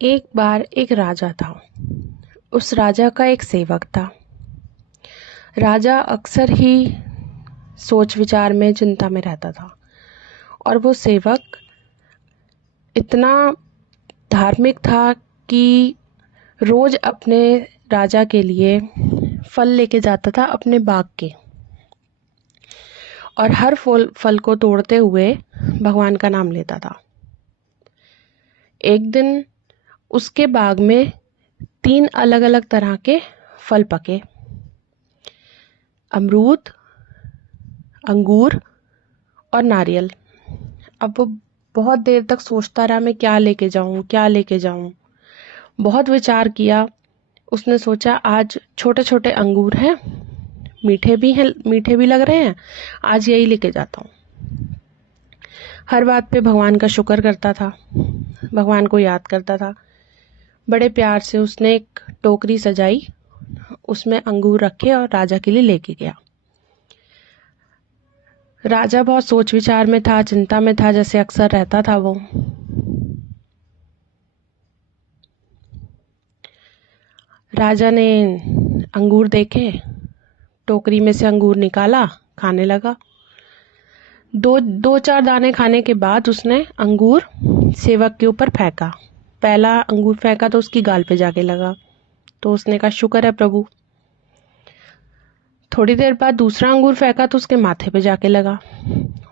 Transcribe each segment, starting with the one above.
एक बार एक राजा था। उस राजा का एक सेवक था। राजा अक्सर ही सोच विचार में, चिंता में रहता था और वो सेवक इतना धार्मिक था कि रोज अपने राजा के लिए फल लेके जाता था अपने बाग के, और हर फल को तोड़ते हुए भगवान का नाम लेता था। एक दिन उसके बाग में 3 अलग अलग तरह के फल पके, अमरूद, अंगूर और नारियल। अब वो बहुत देर तक सोचता रहा, मैं क्या लेके जाऊं। बहुत विचार किया। उसने सोचा आज छोटे छोटे अंगूर हैं, मीठे भी लग रहे हैं, आज यही लेके जाता हूँ। हर बात पे भगवान का शुक्र करता था, भगवान को याद करता था। बड़े प्यार से उसने एक टोकरी सजाई, उसमें अंगूर रखे और राजा के लिए लेके गया। राजा बहुत सोच विचार में था, चिंता में था, जैसे अक्सर रहता था वो। राजा ने अंगूर देखे, टोकरी में से अंगूर निकाला, खाने लगा। दो चार दाने खाने के बाद उसने अंगूर सेवक के ऊपर फेंका। पहला अंगूर फेंका तो उसकी गाल पे जाके लगा, तो उसने कहा शुक्र है प्रभु। थोड़ी देर बाद दूसरा अंगूर फेंका तो उसके माथे पे जाके लगा,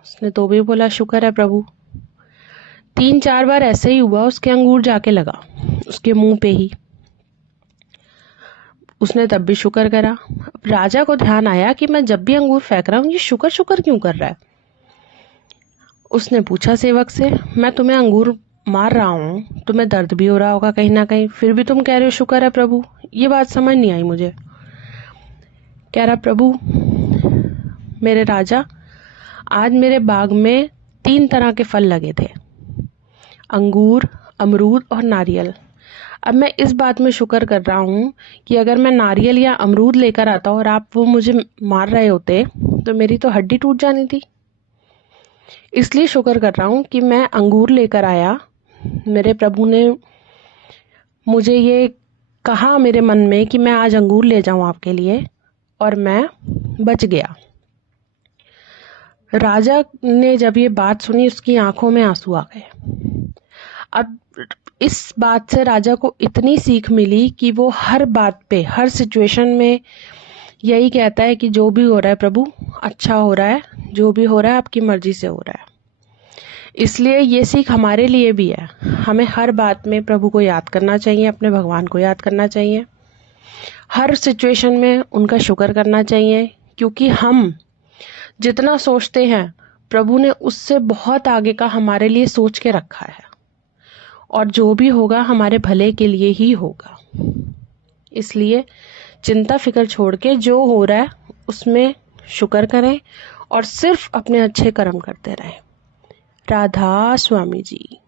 उसने तो भी बोला शुक्र है प्रभु। 3-4 बार ऐसे ही हुआ, उसके अंगूर जाके लगा उसके मुंह पे ही, उसने तब भी शुक्र करा। अब राजा को ध्यान आया कि मैं जब भी अंगूर फेंक रहा हूं ये शुक्र शुक्र क्यों कर रहा है। उसने पूछा सेवक से, मैं तुम्हें अंगूर मार रहा हूं, तुम्हें दर्द भी हो रहा होगा कहीं ना कहीं, फिर भी तुम कह रहे हो शुक्र है प्रभु। ये बात समझ नहीं आई मुझे। कह रहा प्रभु मेरे राजा, आज मेरे बाग में 3 तरह के फल लगे थे, अंगूर, अमरूद और नारियल। अब मैं इस बात में शुक्र कर रहा हूँ कि अगर मैं नारियल या अमरूद लेकर आता और आप वो मुझे मार रहे होते तो मेरी तो हड्डी टूट जानी थी। इसलिए शुक्र कर रहा हूँ कि मैं अंगूर लेकर आया, मेरे प्रभु ने मुझे ये कहा मेरे मन में कि मैं आज अंगूर ले जाऊं आपके लिए, और मैं बच गया। राजा ने जब ये बात सुनी उसकी आंखों में आंसू आ गए। अब इस बात से राजा को इतनी सीख मिली कि वो हर बात पे, हर सिचुएशन में यही कहता है कि जो भी हो रहा है प्रभु अच्छा हो रहा है, जो भी हो रहा है आपकी मर्जी से हो रहा है। इसलिए ये सीख हमारे लिए भी है, हमें हर बात में प्रभु को याद करना चाहिए, अपने भगवान को याद करना चाहिए, हर सिचुएशन में उनका शुक्र करना चाहिए, क्योंकि हम जितना सोचते हैं प्रभु ने उससे बहुत आगे का हमारे लिए सोच के रखा है, और जो भी होगा हमारे भले के लिए ही होगा। इसलिए चिंता फिक्र छोड़ के जो हो रहा है उसमें शुक्र करें और सिर्फ अपने अच्छे कर्म करते रहें। राधा स्वामी जी।